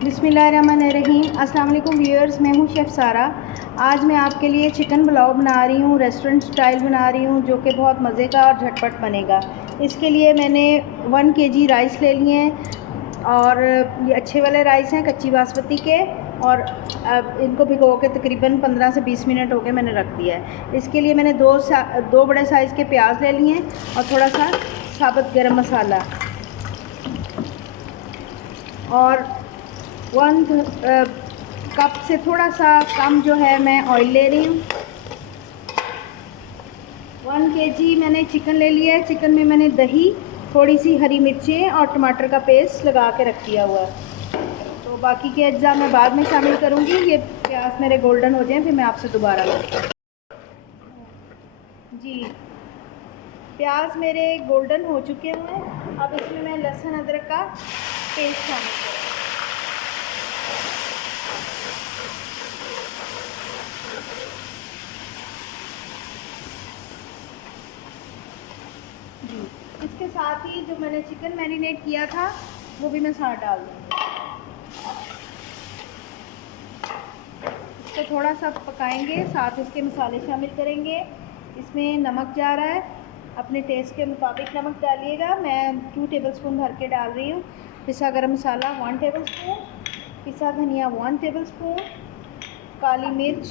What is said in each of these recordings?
बिस्मिल्लाहिर्रहमानिर्रहीम। अस्सलाम वालेकुम व्यूअर्स, मैं हूँ शेफ़ सारा। आज मैं आपके लिए चिकन पुलाव बना रही हूँ, रेस्टोरेंट स्टाइल बना रही हूँ, जो कि बहुत मज़े का और झटपट बनेगा। इसके लिए मैंने 1 kg राइस ले लिए हैं और ये अच्छे वाले राइस हैं, कच्ची बासमती के। और अब इनको भिगो के तकरीबन 15 से 20 मिनट हो गए मैंने रख दिया है। इसके लिए मैंने दो बड़े साइज़ के प्याज ले लिए हैं और थोड़ा सा साबुत गरम मसाला और 1 कप से थोड़ा सा कम जो है मैं ऑयल ले रही हूँ। 1 kg मैंने चिकन ले लिया है। चिकन में मैंने दही, थोड़ी सी हरी मिर्चें और टमाटर का पेस्ट लगा के रख दिया हुआ है। तो बाकी के अज्जा मैं बाद में शामिल करूँगी। ये प्याज मेरे गोल्डन हो जाएं फिर मैं आपसे दोबारा लूँगी। जी, प्याज मेरे गोल्डन हो चुके हैं। अब इसमें मैं लहसुन अदरक का पेस्ट शामिल करूँगी। जी, इसके साथ ही जो मैंने चिकन मैरिनेट किया था वो भी मैं साथ डाल दूँगी। इसको थोड़ा सा पकाएंगे, साथ इसके मसाले शामिल करेंगे। इसमें नमक जा रहा है, अपने टेस्ट के मुताबिक नमक डालिएगा। मैं 2 टेबलस्पून भर के डाल रही हूँ। पिसा गरम मसाला 1 टेबलस्पून, पिसा धनिया 1 टेबलस्पून, काली मिर्च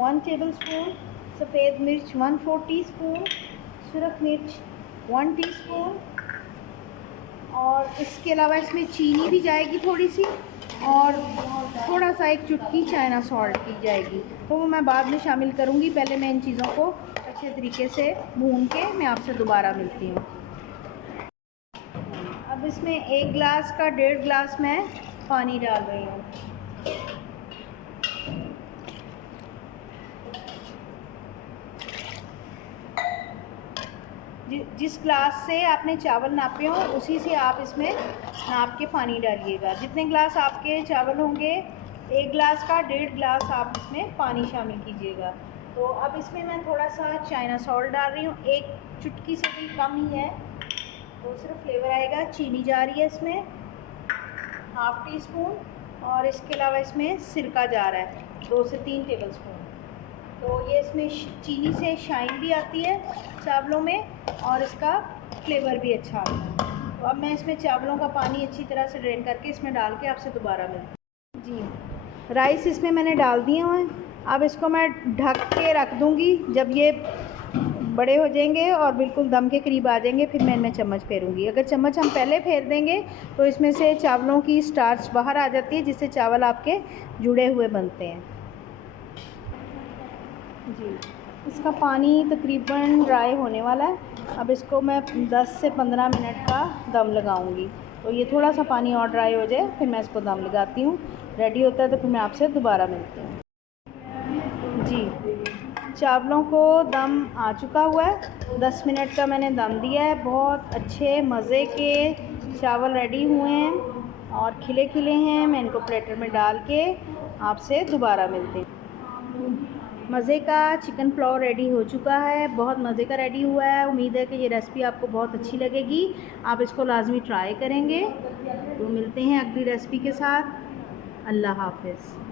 1 टेबलस्पून, सफ़ेद मिर्च 1/4 टीस्पून, सुरख मिर्च 1 टीस्पून। और इसके अलावा इसमें चीनी भी जाएगी थोड़ी सी, और थोड़ा सा 1 चुटकी चाइना सॉल्ट की जाएगी। तो वो मैं बाद में शामिल करूँगी। पहले मैं इन चीज़ों को अच्छे तरीके से भून के मैं आपसे दोबारा मिलती हूँ। अब इसमें 1 गिलास का 1.5 गिलास मैं पानी डाल रही हूँ। जिस ग्लास से आपने चावल नापे हों उसी से आप इसमें नाप के पानी डालिएगा। जितने गिलास आपके चावल होंगे 1 गिलास का 1.5 गिलास आप इसमें पानी शामिल कीजिएगा। तो अब इसमें मैं थोड़ा सा चाइना सॉल्ट डाल रही हूँ, 1 चुटकी से भी कम ही है, तो सिर्फ फ्लेवर आएगा। चीनी जा रही है इसमें 1/2 टीस्पून, और इसके अलावा इसमें सिरका जा रहा है 2 से 3 टेबलस्पून। तो ये इसमें चीनी से शाइन भी आती है चावलों में और इसका फ्लेवर भी अच्छा आता है। तो अब मैं इसमें चावलों का पानी अच्छी तरह से ड्रेन करके इसमें डाल के आपसे दोबारा मिलती हूँ। जी, राइस इसमें मैंने डाल दिए हुए हैं। अब इसको मैं ढक के रख दूँगी। जब ये बड़े हो जाएंगे और बिल्कुल दम के करीब आ जाएंगे फिर मैं इनमें चम्मच फेरूँगी। अगर चम्मच हम पहले फेर देंगे तो इसमें से चावलों की स्टार्च बाहर आ जाती है, जिससे चावल आपके जुड़े हुए बनते हैं। जी, इसका पानी तकरीबन ड्राई होने वाला है। अब इसको मैं 10 से 15 मिनट का दम लगाऊंगी। तो ये थोड़ा सा पानी और ड्राई हो जाए फिर मैं इसको दम लगाती हूँ। रेडी होता है तो फिर मैं आपसे दोबारा मिलती हूँ। जी, चावलों को दम आ चुका हुआ है। 10 मिनट का मैंने दम दिया है। बहुत अच्छे मज़े के चावल रेडी हुए हैं और खिले खिले हैं। मैं इनको प्लेटर में डाल के आपसे दोबारा मिलती हूँ। मज़े का चिकन पुलाव रेडी हो चुका है, बहुत मज़े का रेडी हुआ है। उम्मीद है कि ये रेसिपी आपको बहुत अच्छी लगेगी। आप इसको लाजमी ट्राई करेंगे। तो मिलते हैं अगली रेसिपी के साथ। अल्लाह हाफ़िज़।